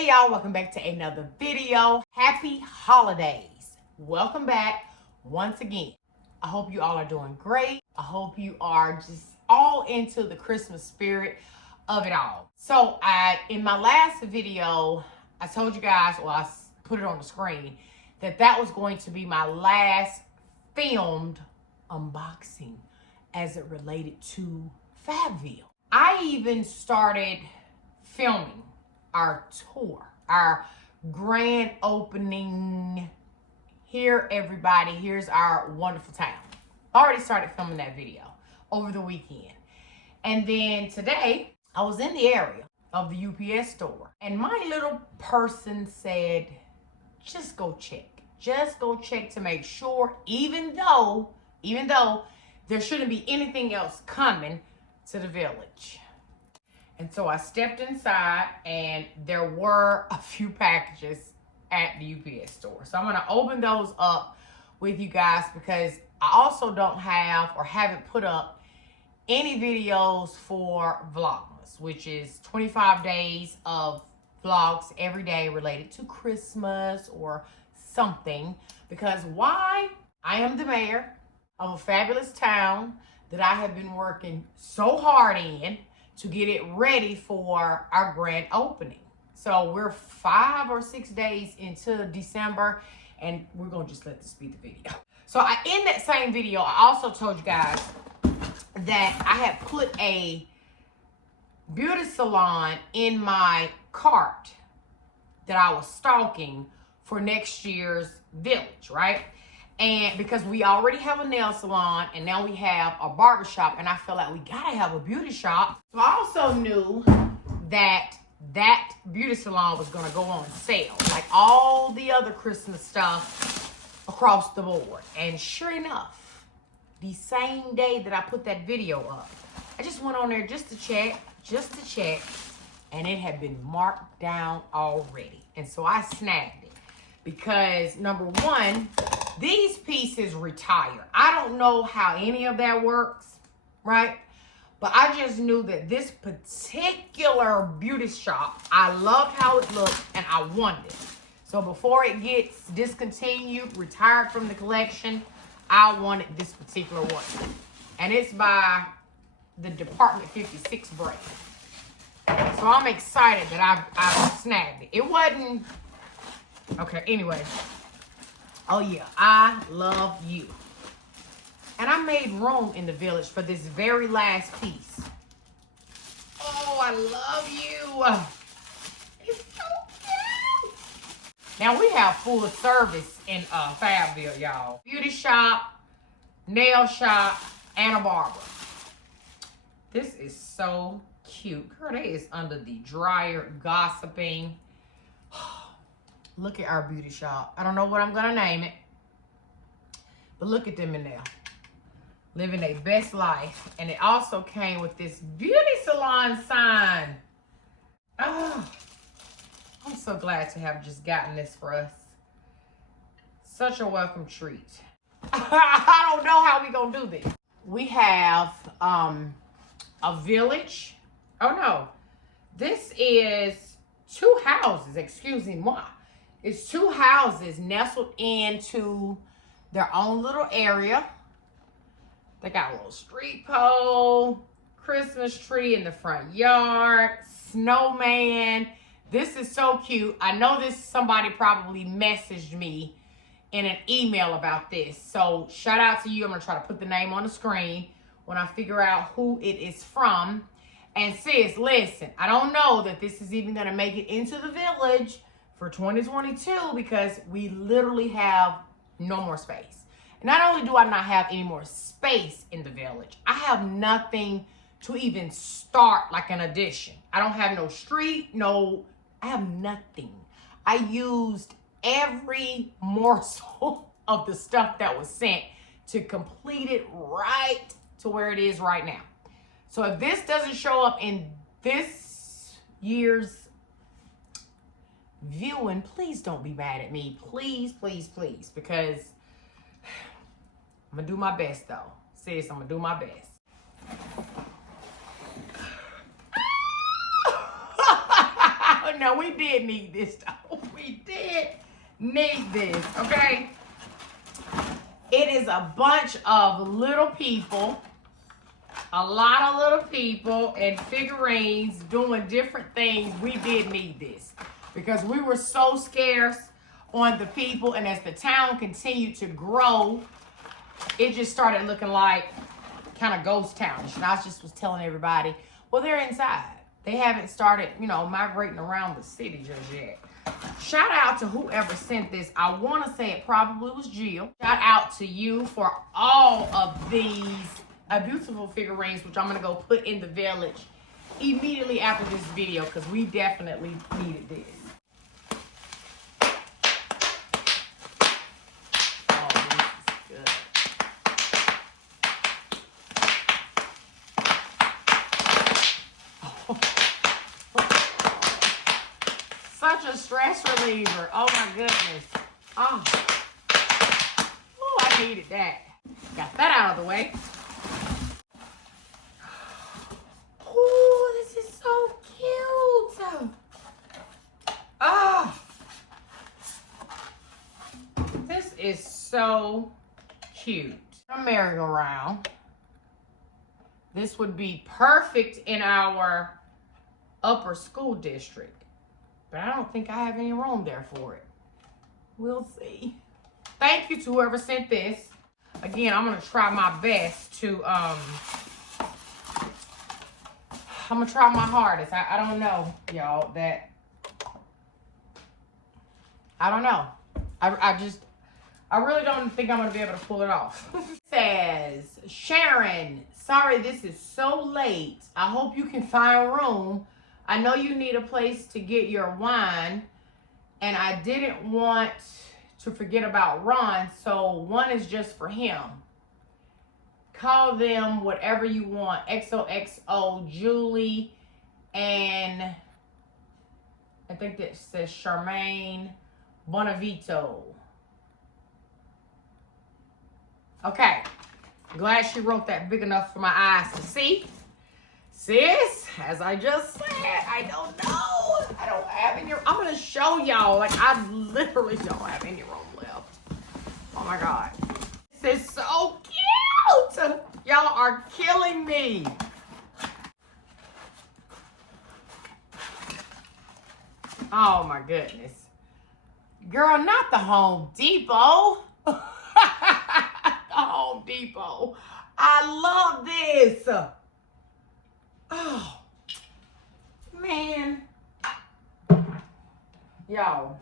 Hey y'all, welcome back to another video. Happy holidays. Welcome back once again. I hope you all are doing great. I hope you are just all into the Christmas spirit of it all. So in my last video, I told you guys, well, I put it on the screen, that was going to be my last filmed unboxing as it related to Fabville. I even started filming our tour, our grand opening. Here, everybody, here's our wonderful town. I already started filming that video over the weekend. And then today, I was in the area of the UPS store. And my little person said, just go check. Just go check to make sure, even though there shouldn't be anything else coming to the village. And so I stepped inside and there were a few packages at the UPS store. So I'm gonna open those up with you guys because I also don't have or haven't put up any videos for Vlogmas, which is 25 days of vlogs every day related to Christmas or something. Because why? I am the mayor of a fabulous town that I have been working so hard in to get it ready for our grand opening. So we're 5 or 6 days into December and we're gonna just let this be the video. So in that same video, I also told you guys that I had put a beauty salon in my cart that I was stalking for next year's village, right? And because we already have a nail salon and now we have a barber shop, and I feel like we gotta have a beauty shop. So I also knew that that beauty salon was gonna go on sale, like all the other Christmas stuff across the board. And sure enough, the same day that I put that video up, I just went on there just to check, and it had been marked down already. And so I snagged it because number one, these pieces retire. I don't know how any of that works, right? But I just knew that this particular beauty shop, I loved how it looked and I wanted it. So before it gets discontinued, retired from the collection, I wanted this particular one. And it's by the Department 56 brand. So I'm excited that I snagged it. It wasn't, okay, anyway. Oh yeah, I love you. And I made room in the village for this very last piece. Oh, I love you. It's so cute. Now we have full service in Fabville, y'all. Beauty shop, nail shop, and a barber. This is so cute. Girl, they is under the dryer gossiping. Look at our beauty shop. I don't know what I'm gonna name it, but look at them in there, living their best life. And it also came with this beauty salon sign. Oh, I'm so glad to have just gotten this for us. Such a welcome treat. I don't know how we gonna do this. We have a village. Oh no, this is 2 houses, excuse moi. It's 2 houses nestled into their own little area. They got a little street pole, Christmas tree in the front yard, snowman. This is so cute. I know somebody probably messaged me in an email about this. So shout out to you. I'm gonna try to put the name on the screen when I figure out who it is from. And sis, listen, I don't know that this is even gonna make it into the village for 2022 because we literally have no more space. And not only do I not have any more space in the village, I have nothing to even start like an addition. I don't have no street, I have nothing. I used every morsel of the stuff that was sent to complete it right to where it is right now. So if this doesn't show up in this year's viewing, please don't be mad at me. Please, please, please. Because I'm going to do my best, though. Sis, I'm going to do my best. No, we did need this though. We did need this, okay? It is a bunch of little people, a lot of little people and figurines doing different things. We did need this because we were so scarce on the people, and as the town continued to grow, it just started looking like kind of ghost townish. And I just was telling everybody, well, they're inside. They haven't started, migrating around the city just yet. Shout out to whoever sent this. I want to say it probably was Jill. Shout out to you for all of these beautiful figurines, which I'm going to go put in the village immediately after this video because we definitely needed this. Oh, this is good. Such a stress reliever. Oh my goodness. Oh, I needed that. Got that out of the way. Oh, this is so cute. Oh, this is so cute. A merry-go-round. This would be perfect in our upper school district. But I don't think I have any room there for it. We'll see. Thank you to whoever sent this. Again, I'm going to try my best to, I'm going to try my hardest. I don't know, y'all, I don't know. I really don't think I'm going to be able to pull it off. It says, Sharon, sorry this is so late. I hope you can find room. I know you need a place to get your wine, and I didn't want to forget about Ron, so one is just for him. Call them whatever you want. XOXO, Julie, and I think that says Charmaine Bonavito. Okay, glad she wrote that big enough for my eyes to see. Sis, as I just said, I don't know. I don't have any. I'm going to show y'all. Like, I literally don't have any room left. Oh, my God. This is so cute. Y'all are killing me. Oh, my goodness. Girl, not the Home Depot. The Home Depot. I love this. Oh, man. Y'all,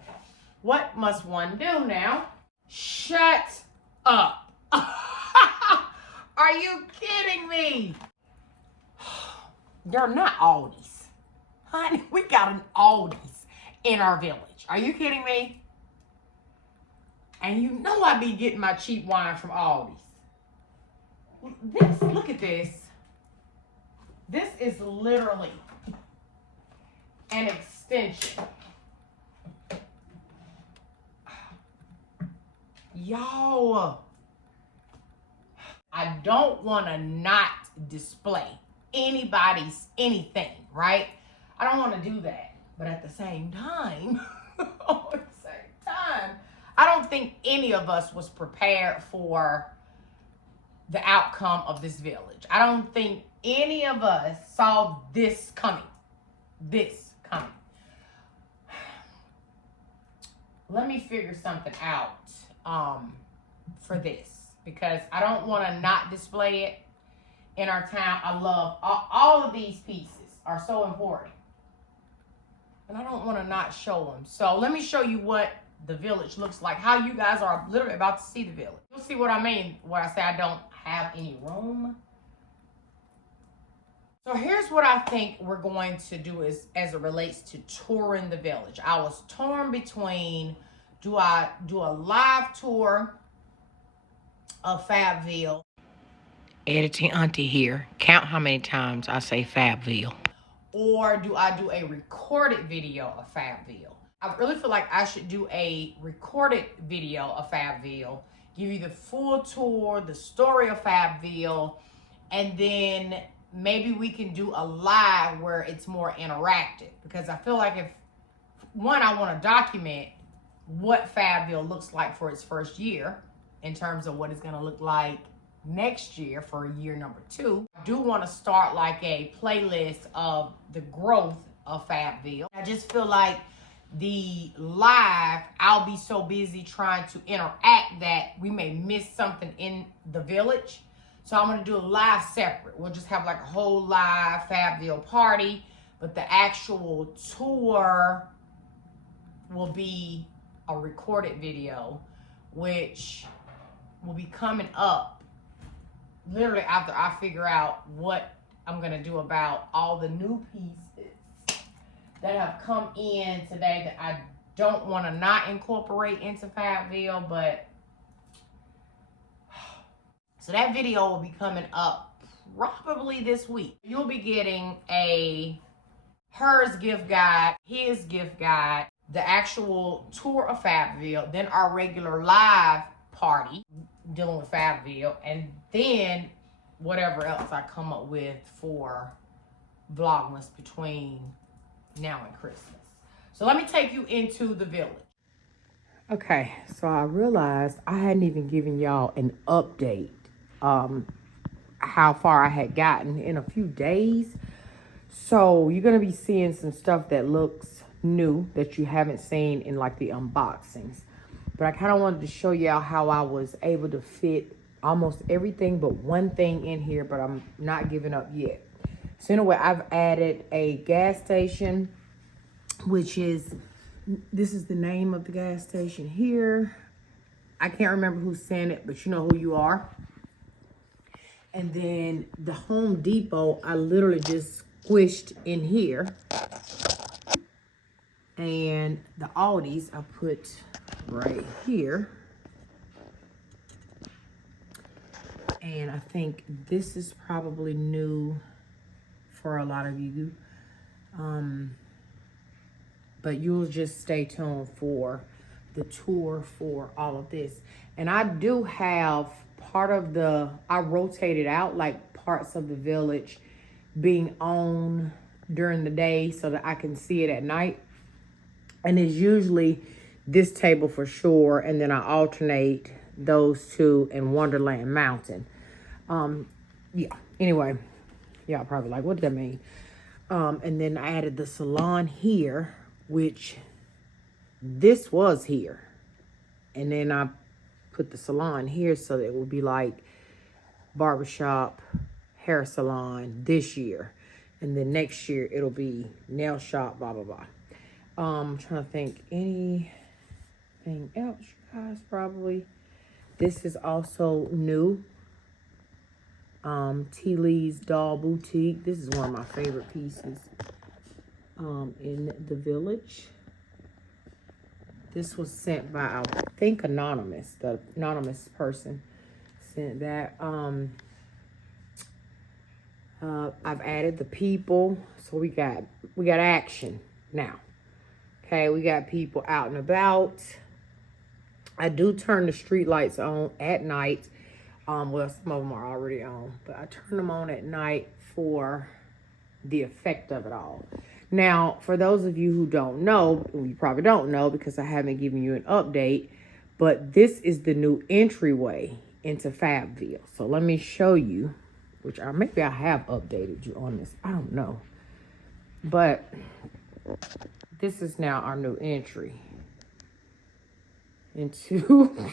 what must one do now? Shut up. Are you kidding me? They're not Aldi's. Honey, we got an Aldi's in our village. Are you kidding me? And you know I be getting my cheap wine from Aldi's. Look at this. This is literally an extension. Y'all, I don't want to not display anybody's anything, right? I don't want to do that. But at the same time, I don't think any of us was prepared for the outcome of this village. I don't think any of us saw this coming. Let me figure something out for this, because I don't want to not display it in our town. I love all of these pieces are so important, and I don't want to not show them. So let me show you what the village looks like, how you guys are literally about to see the village. You'll see what I mean when I say I don't have any room. So here's what I think we're going to do as it relates to touring the village. I was torn between, do I do a live tour of Fabville? Editing auntie here. Count how many times I say Fabville. Or do I do a recorded video of Fabville? I really feel like I should do a recorded video of Fabville, give you the full tour, the story of Fabville, and then maybe we can do a live where it's more interactive, because I feel like one, I want to document what Fayetteville looks like for its first year in terms of what it's going to look like next year for year number 2. I do want to start like a playlist of the growth of Fayetteville. I just feel like the live, I'll be so busy trying to interact that we may miss something in the village. So I'm going to do a live separate. We'll just have like a whole live Fayetteville party, but the actual tour will be a recorded video, which will be coming up literally after I figure out what I'm going to do about all the new pieces that have come in today that I don't want to not incorporate into Fayetteville, but so that video will be coming up probably this week. You'll be getting a hers gift guide, his gift guide, the actual tour of Fayetteville, then our regular live party dealing with Fayetteville, and then whatever else I come up with for Vlogmas between now and Christmas. So let me take you into the village. Okay, so I realized I hadn't even given y'all an update how far I had gotten in a few days. So you're gonna be seeing some stuff that looks new that you haven't seen in like the unboxings. But I kind of wanted to show y'all how I was able to fit almost everything but one thing in here, but I'm not giving up yet. So anyway, I've added a gas station, which is, this is the name of the gas station here. I can't remember who sent it, but you know who you are. And then the Home Depot, I literally just squished in here. And the Aldi's I put right here. And I think this is probably new for a lot of you. But you'll just stay tuned for the tour for all of this. And I do have part of I rotated out like parts of the village being on during the day so that I can see it at night. And it's usually this table for sure, and then I alternate those two in Wonderland Mountain. Yeah, anyway, y'all probably like, what does that mean? And then I added the salon here, which this was here. And then I put the salon here so that it would be like barbershop, hair salon this year. And then next year it'll be nail shop, blah, blah, blah. I'm trying to think anything else, you guys, probably. This is also new. T. Lee's Doll Boutique. This is one of my favorite pieces in the village. This was sent by, I think, Anonymous. The anonymous person sent that. I've added the people. So we got action now. Okay, we got people out and about. I do turn the street lights on at night. Well, some of them are already on, but I turn them on at night for the effect of it all. Now, for those of you who don't know, you probably don't know because I haven't given you an update, but this is the new entryway into Fayetteville. So let me show you, which maybe I have updated you on this. I don't know. But this is now our new entry into...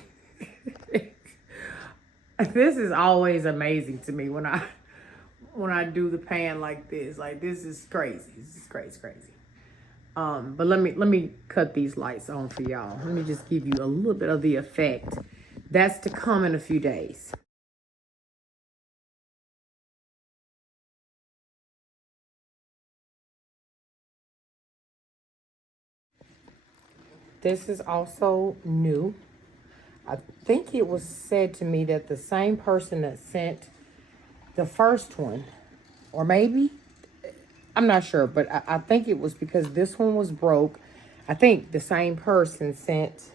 This is always amazing to me when I do the pan like this. Like, this is crazy. This is crazy. But let me cut these lights on for y'all. Let me just give you a little bit of the effect. That's to come in a few days. This is also new. I think it was said to me that the same person that sent the first one, or maybe, I'm not sure, but I think it was because this one was broke. I think the same person sent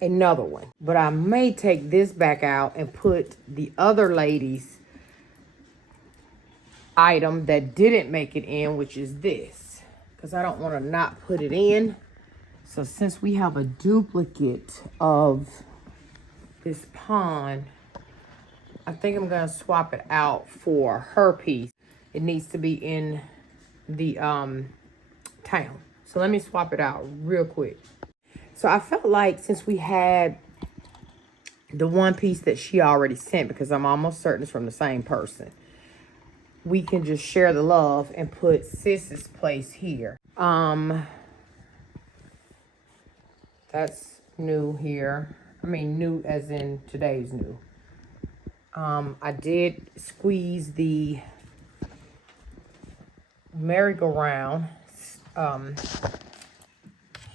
another one. But I may take this back out and put the other lady's item that didn't make it in, which is this. because I don't want to not put it in. So since we have a duplicate of this pond, I think I'm going to swap it out for her piece. It needs to be in the town. So let me swap it out real quick. So I felt like since we had the one piece that she already sent, because I'm almost certain it's from the same person, we can just share the love and put Sis's place here. That's new here. I mean, new as in today's new. I did squeeze the merry-go-round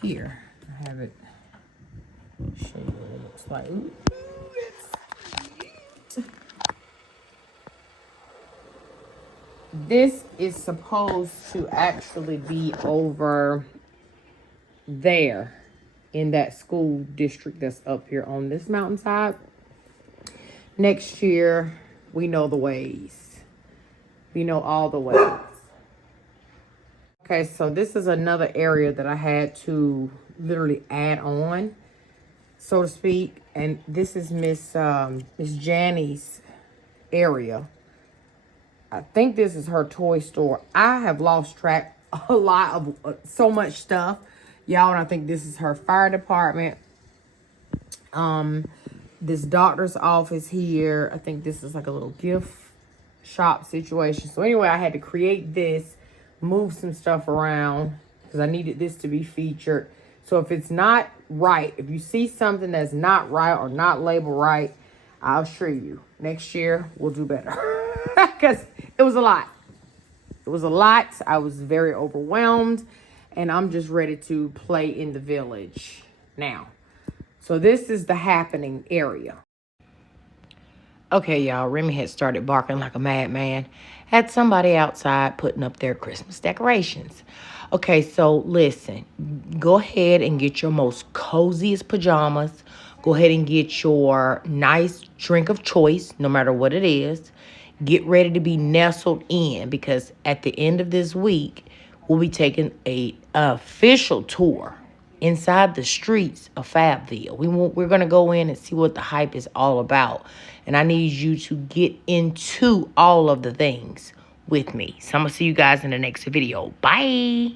here. I have it. Show you what it looks like. Ooh, it's cute. This is supposed to actually be over there in that school district that's up here on this mountainside. Next year, we know the ways. We know all the ways. Okay, so this is another area that I had to literally add on, so to speak. And this is Miss Janny's area. I think this is her toy store. I have lost track a lot of so much stuff, y'all. And I think this is her fire department. This doctor's office here. I think this is like a little gift shop situation. So anyway, I had to create this, move some stuff around because I needed this to be featured. So if it's not right, if you see something that's not right or not labeled right, I'll assure you next year we'll do better. Because it was a lot. It was a lot. I was very overwhelmed, and I'm just ready to play in the village now. So this is the happening area. Okay, y'all, Remy had started barking like a madman at somebody outside putting up their Christmas decorations. Okay, so listen, go ahead and get your most coziest pajamas. Go ahead and get your nice drink of choice, no matter what it is. Get ready to be nestled in, because at the end of this week, we'll be taking an official tour inside the streets of Fayetteville. We're going to go in and see what the hype is all about. And I need you to get into all of the things with me. So I'm going to see you guys in the next video. Bye.